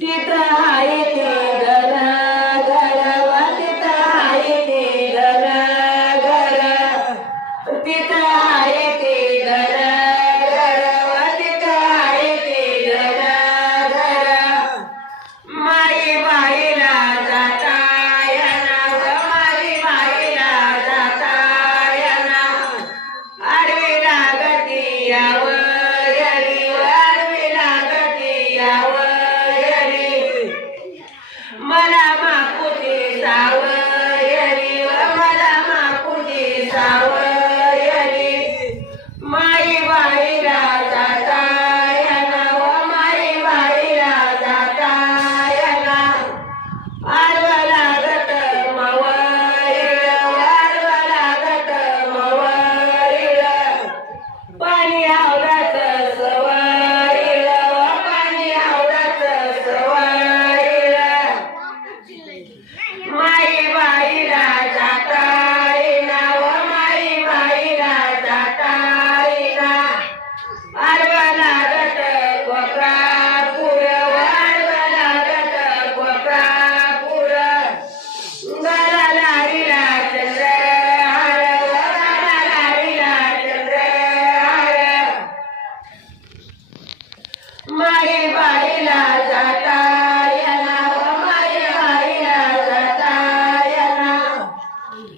तिथं आहे ते घर घर व तिथं आहे ते घर घर तिथं आहे ते घर घर व तिथं आहे ते घर घर माई बाईला जाता येना व माई बाईला जाता येना आडवी लागती यावरी व आडवी लागती यावरी मला माकुती सावरी व मला माकुती सावरी माई बाईला जाता येना व माई बाईला जाता येना आडवं लागत मवरीळ आडवं लागत मवरीळ पाणी आवडत सवरीळ व पाणी आवडत सवरीळ माई बाईला जाता येना व माई बाईला जाता येना आडवं लागत कोकरापूर व आडवं लागत कोकरापूर गळा लाडीला चंद्रहार व गळा लाडीला चंद्रहार माई बाईला जाता येना व माई बाईला जाता येना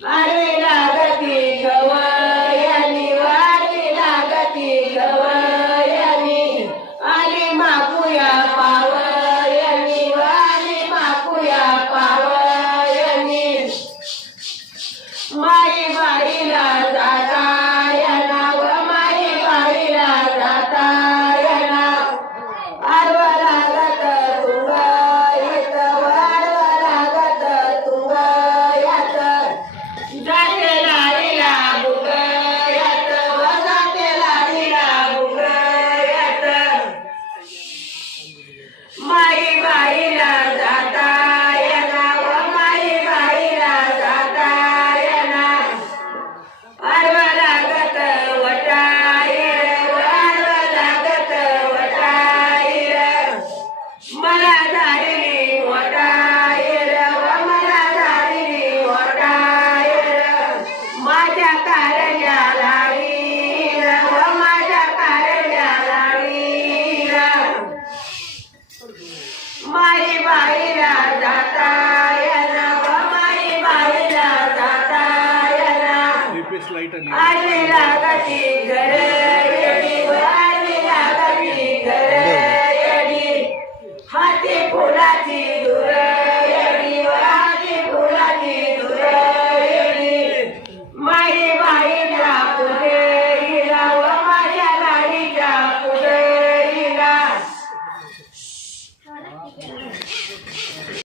आडवी लागती गवयानी व आडवी लागती गवयानी आली माकुया पावयानी व आली माकुया पावयानी माई बाईला जाता येना व माई बाईला जाता येना आडवं लागत तुंग येत व आडवं लागत तुंग येत जाते लाडीला बुग येत व जाते लाडीला बुग येत माई बाईला जाता येना व माई बाईला जाता येना आडवं लागत वटाईर व आडवं लागत वटाईर मला झालेली वटाईर व मला झालेली वटाईर माझ्या कारल्या लाडीर व माझ्या कारल्या लाडीर माई बाईला जाता येना व माई बाईला जाता येना आडवी लागती घर येडी व आडवी लागती घर येडी हाती फुलाची